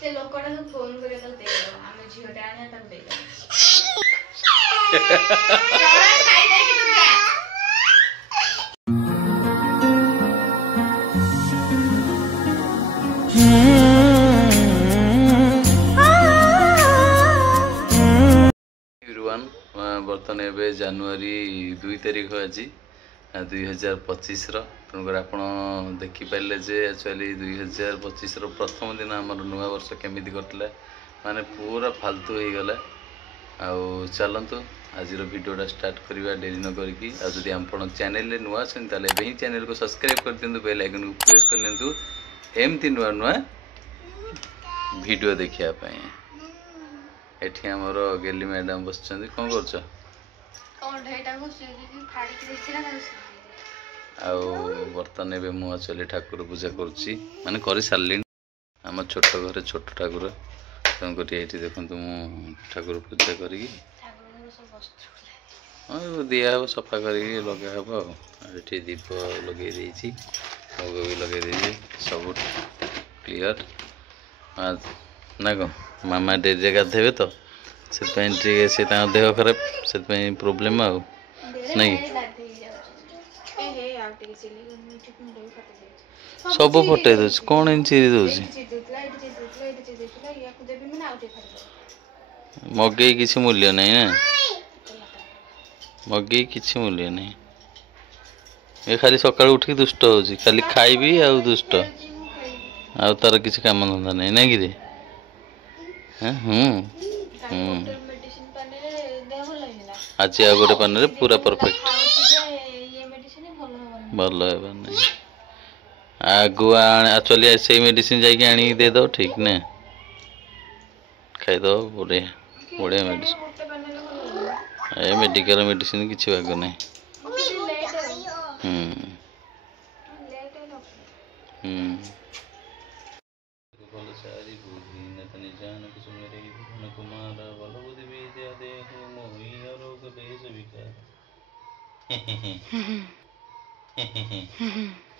से लोकटा तो फोन करे तो दे दो हम झियोटा आने तक दे दो चला खाई दे कि तुम एवरीवन बर्तमान एवं जनवरी 2 तारिख आज 2025 तेणुकर आप देखिपारे जे एक्चुअली 2025 प्रथम दिन आमर नुआ वर्ष केमी कटला माने पूरा फालतू हो गला आउ चलतु आज वीडियोटा स्टार्ट करवा डेरी न करके आदि आप चैनल नुआ अच्छे चैनल को सब्सक्राइब कर दिंतु बेल आइकन को प्रेस कर दिंतु एमती नुआ नुआ वीडियो देखापी एठी हमर गेली मैडम बसचंदी कोन करछ आउ बर्तन एवं मुझे चली ठाकुर पूजा करुच्ची माने कर सारे आम छोट घर छोट ठाकुर तेणुक ये देखो मु ठाकुर पूजा करी दिया हम सफा कर लगे हम ये दीप लगे भोग भी लगे सब क्लीयर ना कौन मामा डेरी गाधे तो से देह खराब से प्रोब्लेम आ नहीं सब फटे दे कौन इन चिरी दे मगे किसी मूल्य नहीं ना मगे किसी मूल्य नहीं ये खाली सकाल उठ दुष्ट हो खाली खाइबी आ दुष्ट आ तार किसी काम धंदा नहीं ना कि आज आ गोटे पान पूरा परफेक्ट भल है नहीं आगुआ एक्चुअली से मेडिसिन जाकि आनी दे दो ठीक ने खाईद बढ़िया बढ़िया मेडिसिन ए मेडिकल मेडिसिन किसी भाग नहीं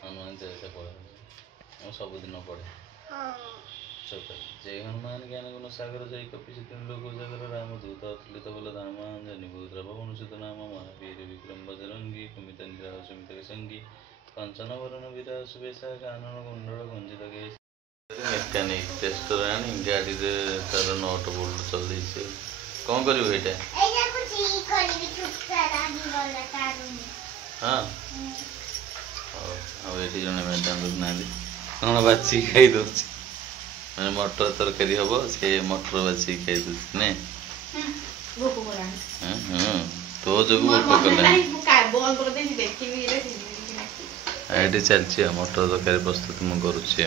हनुमान चालीसा पढ़े सबुदिन पढ़े जय हनुमान ज्ञान गुण सागर जय कपि लोक जागर राम दूत अतुलित बल धामान जनिभूत पवन सुत नाम महावीर विक्रम बजरंगी कुमित निराह सुमित संगी कंचन वरण विराज सुबेशा कानन कुंडल कुंजित केश मेकानिक टेस्टर आनी गाड़ी रे तार नट बोल्ट चल देछे कोन करिवो एटा हाँ अब ये जन मैडम ना कौन बाची खाई दे मैंने मटर तरकारी हम से मटर बाची खाई दे तो जो भोक कला ये चलती मटर तरकारी प्रस्तुत मुझे करुच्ची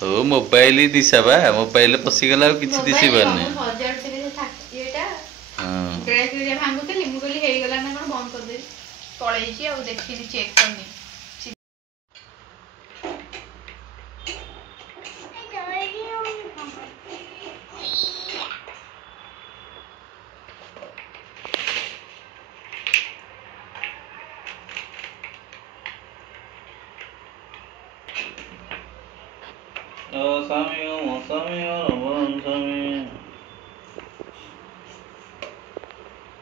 तो मोबाइल दिशा बा मोबाइल पशिगला किसी दिशि बारने ड्रेस वीडियो भांगुतली मु कहली हेई गला ना कोन बंद कर दे पळेई छी आ देखि चेक करनी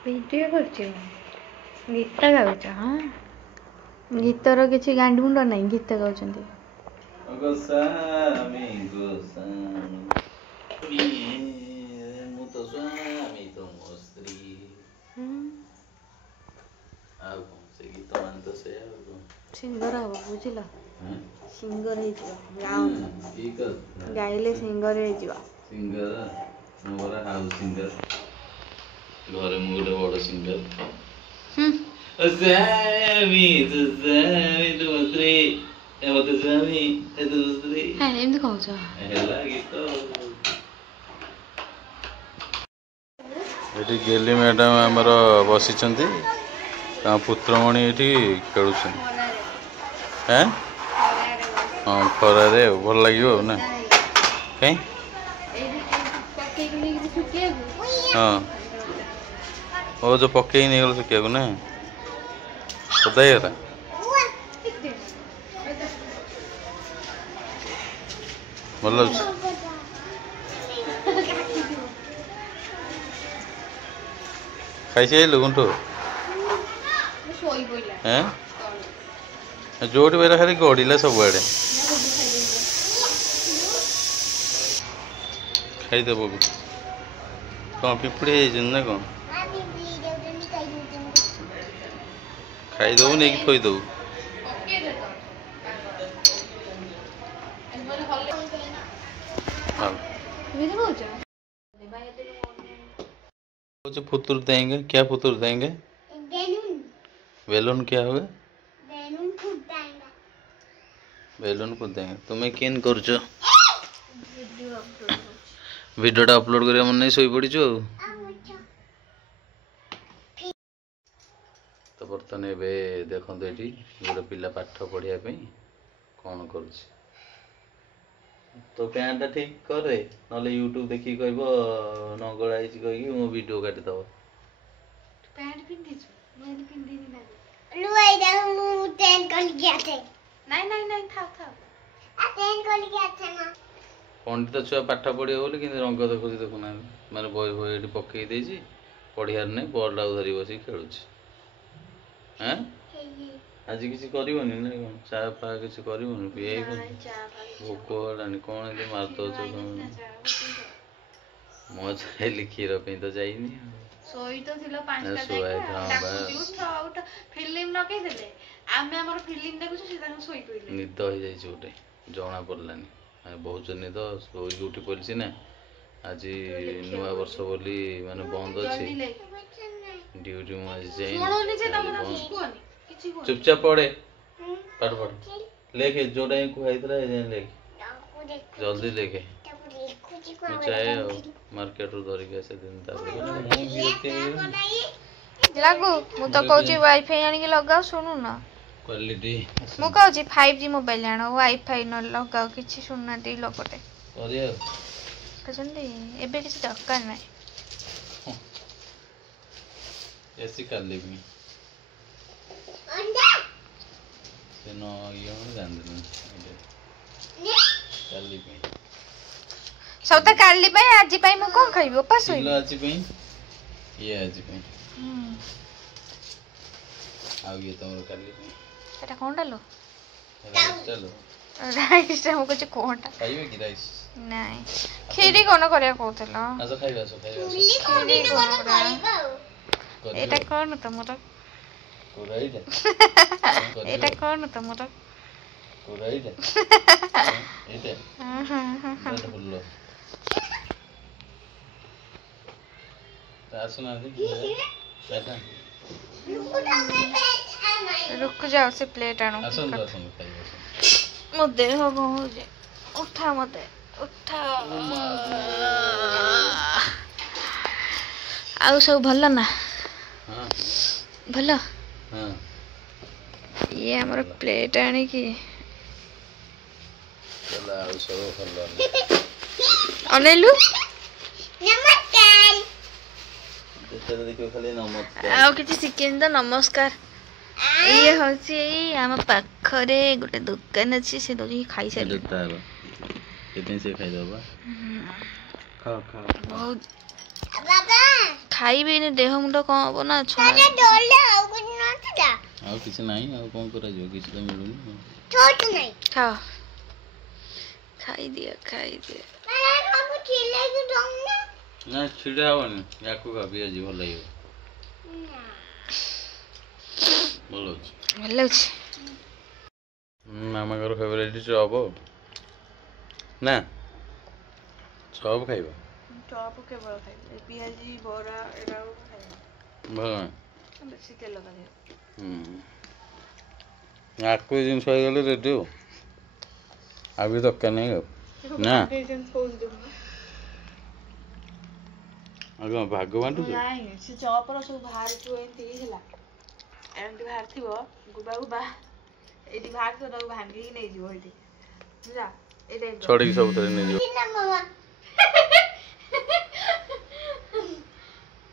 वीडियो करछ गीत गाउछ हां गीतर किछि गांडी मुंड नै गीत गाउछन्ती गोसामी मु तो स्वामी तुम स्त्री आ से गीत मान तो से सिंगर अब बुझिला सिंगर हे गाँव ठीक है गाइले सिंगर हे सिंगर मोरा हाउस सिंगर घरे मु गोटे बड़ सिंगर स्वामी तो स्त्री ए मत स्वामी ए तो स्त्री हां एमती कहउछ हेला गीत एठी गेली मैडम हमर बसिचंती ता पुत्रमणि एठी खेलुछन हैं हां खरारे भल लागियो ना कहीं हाँ ओ जो पके ही नहीं गल सुखिया को ना सदा ही गला भल खाई आइलु गुंठु जोटी बेला खाली गड़िला सबुआड़े खाईदेव भी कौन पिपुड़ी ना कौन खाईदेव नहीं थोईदेव फुतुर देंगे क्या फुतुर देंगे बेलून क्या होगा बेलून फुट देंगे तुम्हें केन कर वीडियोटा अपलोड करिया मन नहीं सोई पड़ी तो बर्तमान ए देखो ये गोटे पिला पाठ पढ़िया कौन कर तो पैंटा ठीक करे ना यूट्यूब देखी कह नगड़ा कही मो वीडियो काटिदेव पंडित छुआ पाठ पढ़े बोली कि रंग देखुच देखुना माने बही बही ये पकई देसी पढ़ियार नहीं बॉल धरी बस खेलुच आज किसी करनी ना कौन चा फा किसी करनी पी भोक होलानी कौन ये मारद मो चाहली क्षीर तो जाइनी सोई तो थिलो 5टा जाके उठ फिल्म नके देले आमे हमर फिल्म देखु से तान सोई पइले निद हो जाई छोटे जणा पड़लानी माने बहुत जने तो सोई उठी पड़सी ना आज नुआ वर्ष बोली माने बंद अछि ड्यूटी मु आज जाई चुपचाप पढ़े पाठ पढ़ लेखे जोड़ा कुहाइतला लेखे जल्दी लेखे चाहे मार्केट रू धरिक आसे दिन लागू मु तो कहूची वाईफाई आनी के लगाओ सुनु ना क्वालिटी मु कहूची 5G मोबाइल आनो वाईफाई न लगाओ किछि सुनना दी लोकटे करिया कसंदी एबे किछि दरकार नै ऐसी कर लेबी अंडा से नो ये हो गांदन कर लेबी सौता काली पे आज पे मु कोन खाइबो उपास होई आज पे ये आज पे आउ ये तमरो काली पे एटा कोन डालो राइस डालो राइस हम कुछ कोनटा खाइबे की राइस नहीं खीरी कोन करिया कहतलो आजा खाइबा खीरी कोन करिया एटा कोन तमरो कोराइडा एटा कोन तमरो कोराइडा एटा एटा बोललो सुना बेटा रुक जाओ से प्लेट आनो मो देह बहुत उठा मते उठा आउ सब भल ना हां भल हां ये हमर प्लेट आनी की चला आउ सब भल अनेलु देखो खाली नमस्कार आ किछि सिकेन तो नमस्कार ये होची हम पाखरे गोटे दुकान अछि से दोजी खाई सारी देता है कितने से खाई दबा खा खा बहुत बाबा खाइबे ने देह मुंड कोन हो ना छोड़ा अरे डोले आउ कुछ न था आउ किछ नाही आउ कोन करा जो किछ तो मिलुनी छोट नहीं खाओ खाई दिया अरे बाबू चिल्ले के दम ना ना छिड़ा होनी याकू का भी अजी भल लागो बोलो भलो मामा घर फेवरेट चॉप ना चॉप खाइबा चॉप के बड़ खाई पियाजी बोरा एरा खाई भल बेसी तेल लगा दे याकू जिन सही गले रेडी हो अभी तक का नहीं ना अगर भाग बांटू नहीं से चॉपर सब बाहर जो एंती हिला एंती बाहर थिबो गुबा एटी बाहर तो दो भांगी ही नहीं जीवो एटी जा एटा छोड़ के सब तरह नहीं जो ना मामा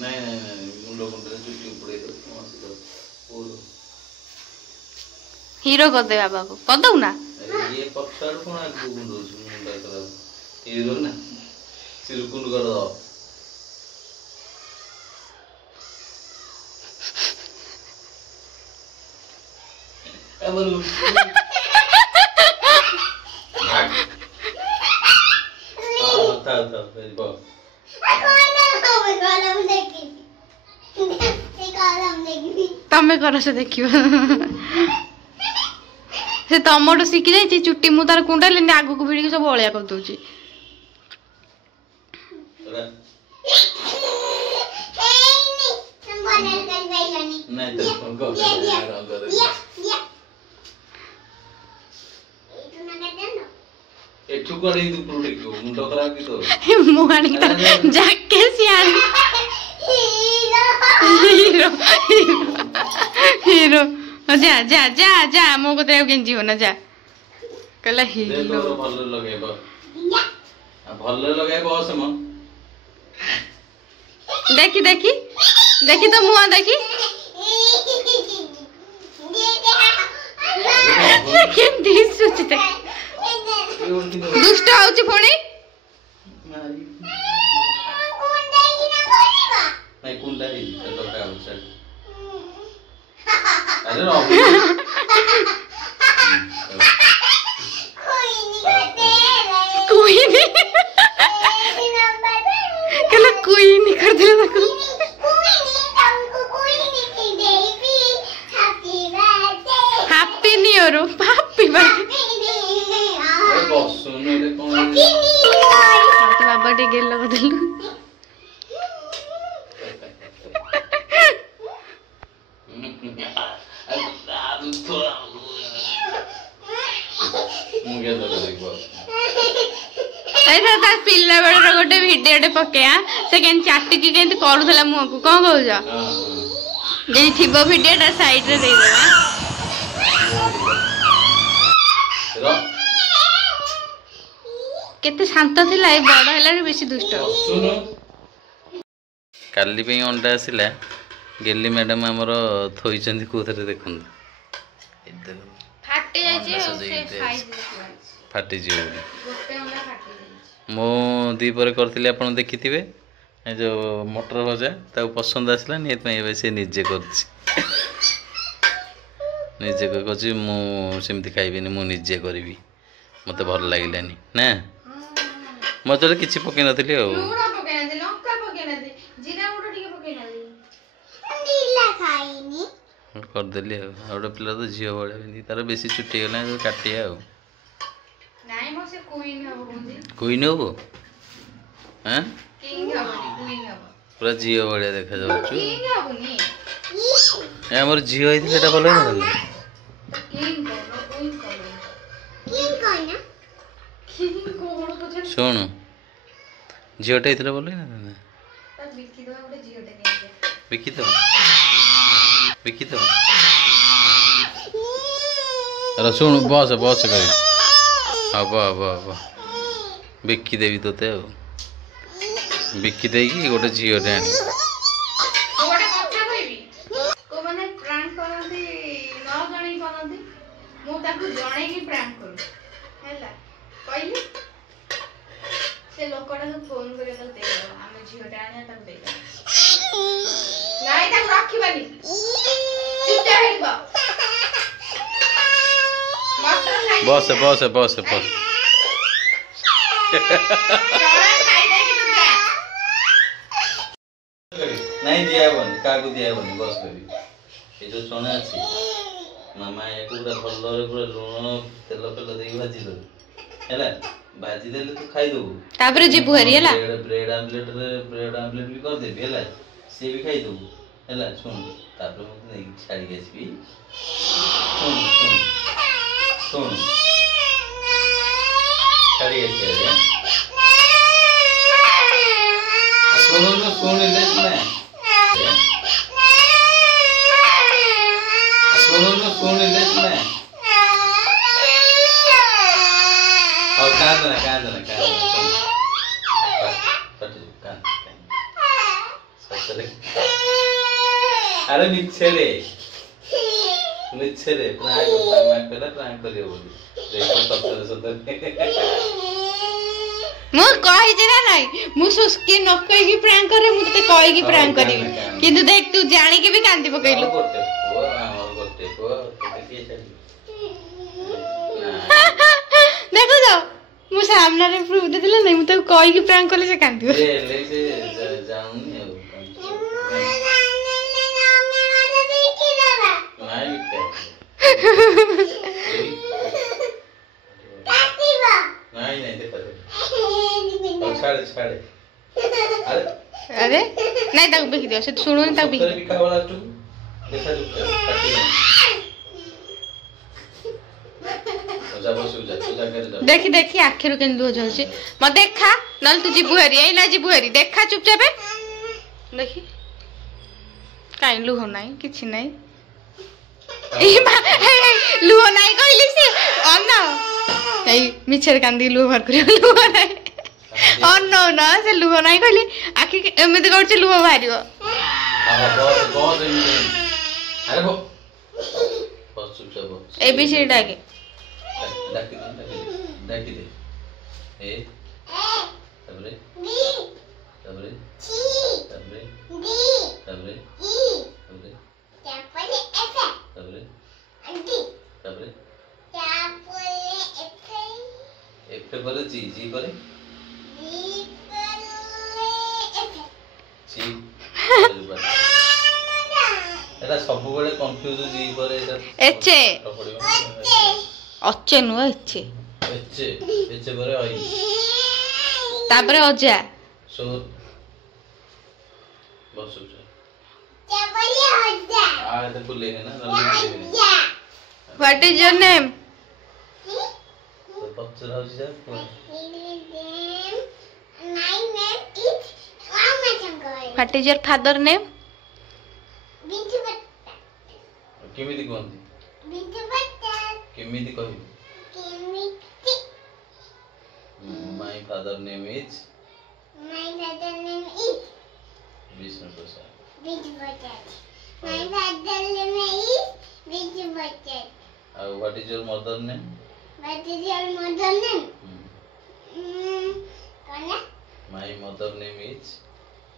नहीं नहीं नहीं मुंडो मुंडो चुट्टी उपड़े दो मस्त पूरो हीरो कर दे बाबा को कर दऊ ना ये पक्षाड़ कोन आगु गुंडो मुंडा कर हीरो ना सिरकुंड कर दो एबलु था वेरी गुड तमे कर से देखियो से तमठू शिखी जाइए चुट्टी मु तार कुंडा लेनी आगू को भिड़ी सब अलिया कर दूची नहीं तो गो एठू करी तू प्रोडक्ट को मुंडो खराब की तो मु आनी जाके सियान हीरो हीरो जा जा जा जा मो को तेरे गेंजी हो ना जा कहला हीरो भलो लगे बस म देखी देखी देखी तो मुआ देखी केंदी सुचते दुष्ट आउची फोणी नहीं कुंडा ही चलो का चल अरे रो कोई नहीं कहला कोई नहीं कर दिया ना happy new year happy birthday बस सुन रे कोन तो बाबा टे गेल बदलू मुगे तो देखो ऐसा तार पिल्ला बेड़ गोटे भिडियोटे पकेया से केन चाटिकी केन करूला मुह को कौन कहूछ जे थिबो भिडियोटा साइड रे दे देबा केते शांत थिला ए बड़ हैला रे बेसी दुष्ट सुनो काली पे अंडा आसिला गेली मैडम हमर थोइचंदी कोथरे देखन फाटे जाय जे से साइज फाटी जियो गोटे अंडा फाटे जाय मो दी पर करथिले आपण देखिथिबे ए जो मटर भजा ता पसंद आसला नि एत में से निजे करछि निजे करछि मु सेमति खाइबेनी मु निजे करबी मते भल लागिलानी ना म तो किछि पके नथिली हो लूणा पके ना दे लंका पके ना दे जीरा गुड़ ठीक पके ना दे नीला खाइनी कर देली आउडे पिला तो झियो बळे बिंदी तार बेसी छुट्टी गेला तो काटिया हो नाइ मो से क्वीन हबो बुंदी क्वीन हो हैं किंग हबो क्वीन हबो पूरा झियो बळे देखा जाउछु किंग हबोनी ए हमर झियो है सेटा भलो ना किंग को क्वीन को किन कोना किंग को बड़ पछन सुन झियोटा इतले भलो ना तब बिकी दो गोटे जियोटे नै विकी तो अरे सुन बस बस कर हब विकी देवी तोते विकी दे कि गोटे झीटे आनी गोटे कथा कहबी को माने प्रांक करंती न जणी करंती मु ताकू जणे की प्रांक करू हैला कहली से लोकटा को फोन करे तो दे हम झियोटे आने तक दे नाइ ताकू रखिबानी चुपचाप हेबा मटर खाइ बस नहीं दिया बनी कागु दिया बनी बस करी ये जो सोना अछि मामा या पूरा भलो रे पूरा लूण तेल पेल दे भाजी दो हैला भाजी देले तू खाइ दो तापर जे बुहरी हैला ब्रेड आमलेट भी कर दे हैला से भी खाइ दो हैला सुन तापर मत नहीं छाड़ी के आसबी सुन छाड़ी के सुन ले ना सुन ले ना और कांदना सच अरे मिछेरे मिछेरे प्रांक कहला प्रांक करियो बोली देखो सतरे सतरे मु कहि जे ना नहीं मु सुस्की न कहि की प्रैंक करे मु तते कहि की प्रैंक करी किंतु देख तू जानी के भी कांदी पकइलु देखो तो मु सामने रे प्रूफ दे दिला नहीं मु तो कहि की प्रैंक करले से कांदी ले से जाऊनी नहीं नहीं देखा छाड़े छाड़े अरे नहीं तक बिक दियो से सुनो नहीं तक बिक तेरे बिका वाला तू देखा जो जा बस जा कर जा देखी देखी आखिर केन लुह झलसी म देखा नल तू जीबु हरी ए ना जीबु हरी देखा चुपचाप देखी काई लुह नाही किछि नाही ए लुह नाही कहली से अन्न ए मिछर कांदी लुह भर करियो लुह नाही अन्न ना से लुह नाही कहली आखि एमिति करछि लुह भारियो बहुत अरे वो बस चुपचाप A B C Dake Dawki they A तबरे तबरे तबरे तबरे तबरे तबरे F पर जी जी पर जी एटा सब बेले कंफ्यूज जी पर एटा एचे अच्छे नु एचे एचे एचे पर आई तापरे अजा सो बस आ तो खुलेगा ना व्हाट इज योर नेम तो Paksha Rao ji sir what is your father name केमिति कोंती केमिति कहू my father name is Vishnu Prasad My father name is Vijay Bachchan. What is your mother name? What is your mother name? Kona? My mother name is.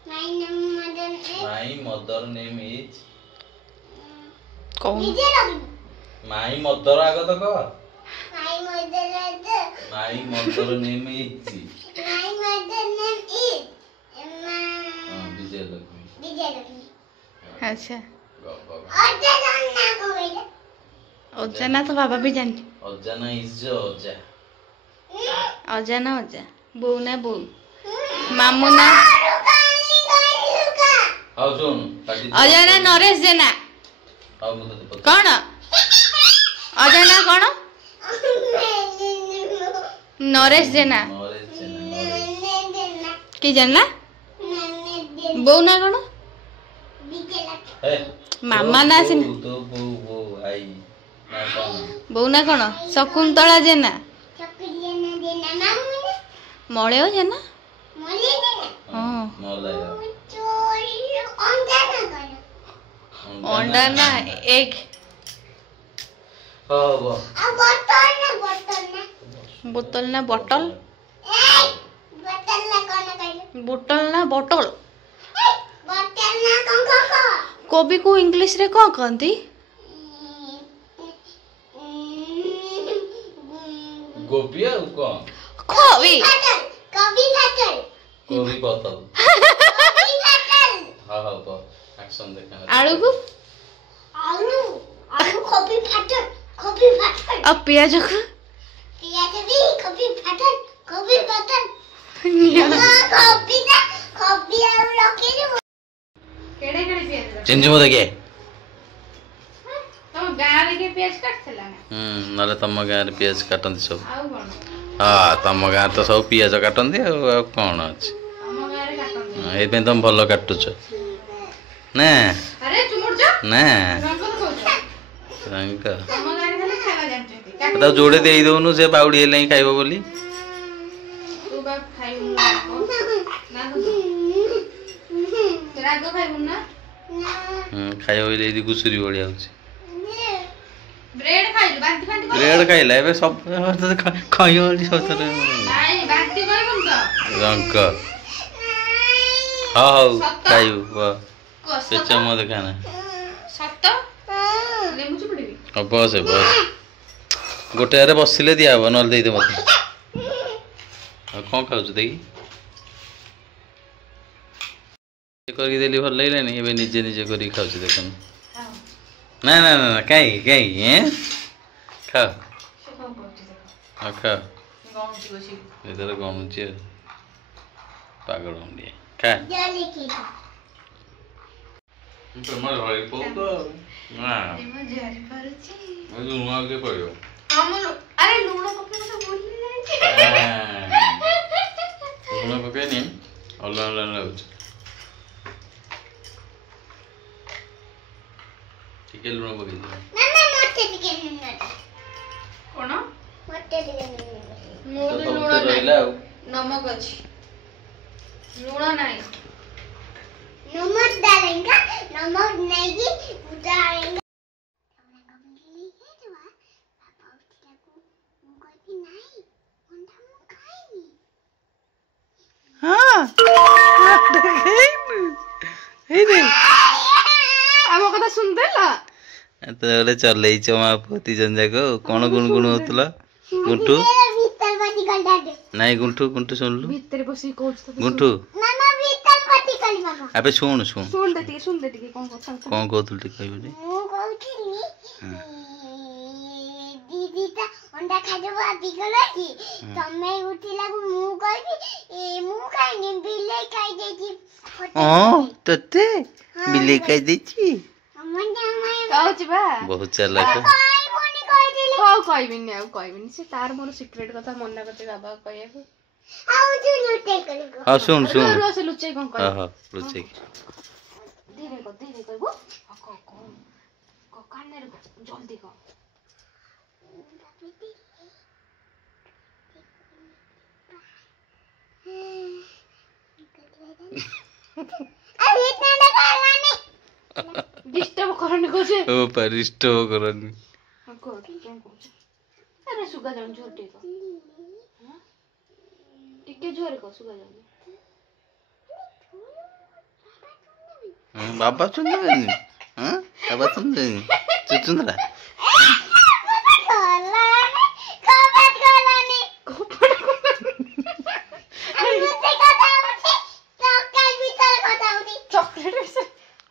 My mother name. My mother name is. कौन? Vijay Lakshmi. My mother आगो तो कह. My mother is. My mother name is. My mother name is. Vijay Lakshmi. Vijay Lakshmi. अच्छा अजाना अजाना तो बाबा भी जानते अजाना is अजा अजाना अजा बो ना बो मामू ना आओ सुन अजाना नरेश जेना आओ मुझे तो पता कौन अजाना कौन नरेश जेना की जानला बो ना कौन मामा ना सिन तो वो आई ना कौन बो ना कौन शकुंतला जेना मळेओ जेना हां अंडा ना एग बोतल ना बोतल बोतल ना बोतल कोबी को इंग्लिश रे कौन कहती गोपिया कौन कोबी कोबी बोतल हाँ हाँ तो एक्शन देखना आलू को आलू कॉफी फाटल अब प्याज को कॉफी फाटल कॉफी आलू रखे केड़े प्याज चिंजु मत के तम गां रे के प्याज काटथला ना नाले तम गां रे प्याज काटन सब आउ कोन हाँ तम गां तो सब प्याज काटन दे कौन अच्छे हम गां रे काटन ए तुम भल काटुच ना अरे चुमुर जा ना रंग को कहू रंग हम गां रे खाली खावा जानते तो जोड़े दे दोनु से बाउडी हेले ही खाइबो बोली तू बा खाइबू ना राग खाइबू ना ଖାଇବା ବୋଇଲେ ଏଇଠି ଘୁଷୁରି ଭଳିଆ ହଉଛି ବ୍ରେଡ ଖାଇଲୁ ବାନ୍ତି ବାନ୍ତି ବ୍ରେଡ ଖାଇଲା ଏବେ ସବୁ ଖାଇବା ବୋଲି ସତରେ ନାଇଁ ବାନ୍ତି କରିବୁନି ତ ରଙ୍କ ହଉ ଖାଇବୁ ପେଚ ସତ ମୋ ଦେଖାନା ସତ ଲେମ୍ବୁ ଚିପୁଡ଼ିବି ହଉ ବସ ଗୋଟେ ଜାଗାରେ ବସିଲେ ଦିଆହବ ନହେଲେ ଦେଇଦେ ମତେ ଆଉ କ'ଣ ଖାଉଛୁ ଦେଖି କରିକି ଦେଲି ଭଲ ଲାଗିଲାନି ଏବେ ନିଜେ ନିଜେ କରିକି ଖାଉଛି ଦେଖୁନ ନା ନା ନା କାହିଁକି କାହିଁକି ଖାଅ ହଁ ଖାଅ ଏଥର ଗଣୁଛି ଆଉ ପାଗଳ ମୁଣ୍ଡିଆ ଖା ତମର ଘରେ କହୁଛ ନା ଲୁଣ କିଏ କହିବ ଆରେ ଲୁଣ ପକେଇବା ଭୁଲି ଯାଇଛି ଲୁଣ ପକେଇନି ଅଲଗା ଅଲଗା ଲାଗୁଛି ଟିକେ ଲୁଣ ପକେଇଦିଅ କଣ ରହିଲା ଆଉ ନମକ ଅଛି ଲୁଣ ନାହିଁ नमक डालेंगे नमक नहीं डालेंगे ଆମ କଥା ଶୁଣିଦେଲା ଏତେବେଳେ ଚଲେଇଛ ମା ପତି ଜଞ୍ଜାକ କ'ଣ ଗୁଣଗୁଣ ହଉଥିଲ ଗୁଣ୍ଠୁ ନାଇଁ ଗୁଣ୍ଠୁ ଗୁଣ୍ଠୁ ଶୁଣିଲୁ ଭିତରେ ବସିକି କହୁଛି ଗୁଣ୍ଠୁ मामा भीतर पार्टी कर मामा ଆବେ ଶୁଣ ଶୁଣ ଶୁଣଦେ ଟିକେ କଣ କଥା କ'ଣ କହୁଥିଲୁ ଟିକେ କହିବୁ ମୁଁ କହୁଥିଲି ଦିଦିଟା ଅଣ୍ଡା ଖାଇଦେବ ଆବି ଗଲା କି ତମେ ଉଠିଲାକୁ ମୁଁ କହିବି ମୁଁ ଖାଇନି ବିଲେଇ ଖାଇଦେଇଛି ତତେ ବିଲେଇ ଖାଇଦେଇଛି କହୁଛି ବା ବହୁତ ଚାଲାକ ଆଉ କହିବିନି ସେ ତାର ମୋର ସିକ୍ରେଟ କଥା ମନା କରିଛି ବାବା କହିବାକୁ ହଁ ଶୁଣ ଶୁଣ ସେ ଲୁଚେଇ କଣ କହିବ ହଁ ଲୁଚେଇ ଧୀରେ କହିବୁ କାନରେ ଜଲ୍ଦି କହ डिस्टर्ब करनी कौचे ओ परिष्टव करनी हां को क्या कौचे अरे सुगा जान जोर टेको हां टिके जोर को सुगा जान बाबा सुनदेनी हां बाबा सुनदेनी चुचुंदरा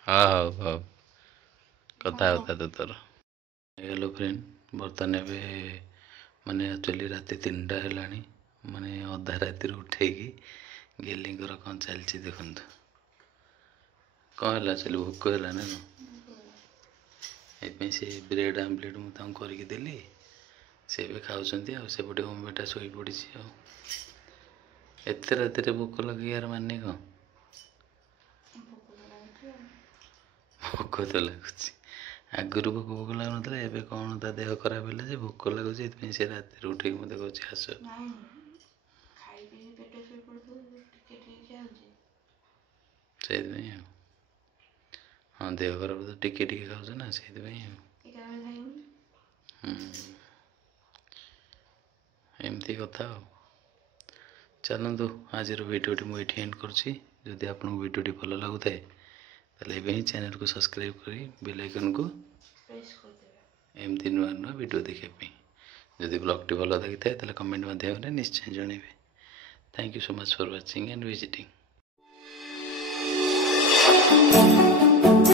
हाँ कथा होता तो तोर हेलो फ्रेंड बर्तमान ए माने एक्चुअली राति 3टा है माने अधा राति उठेकी गेलींकर कौन चलती देखु कौन है चल भोक है ना ये से ब्रेड आमलेट मुझे करके देली से भी खाऊँ सेपटे होम बेटा शोई पड़ी एत राति भोक लगे यार माने कौन भोक तो लगुच आगुरी भोक भोक लगुन ए कौन ता देह खराब है भोक लगुच से राति उठे मत कह आस से हाँ देह खराब तो टिके टिके खाऊ ना से एमती कथा चलतु आज भिडियोटी मुझे एंड करुँच आपको भिडियोटी भल लगुए ताले ही चैनल को सब्सक्राइब करी बेल आइकन को एमती नुआ नुआ वीडियो देखापी जदि ब्लॉगटी भल लगी था कमेंट माध्यम निश्चय जनइबे thank you so much for watching and visiting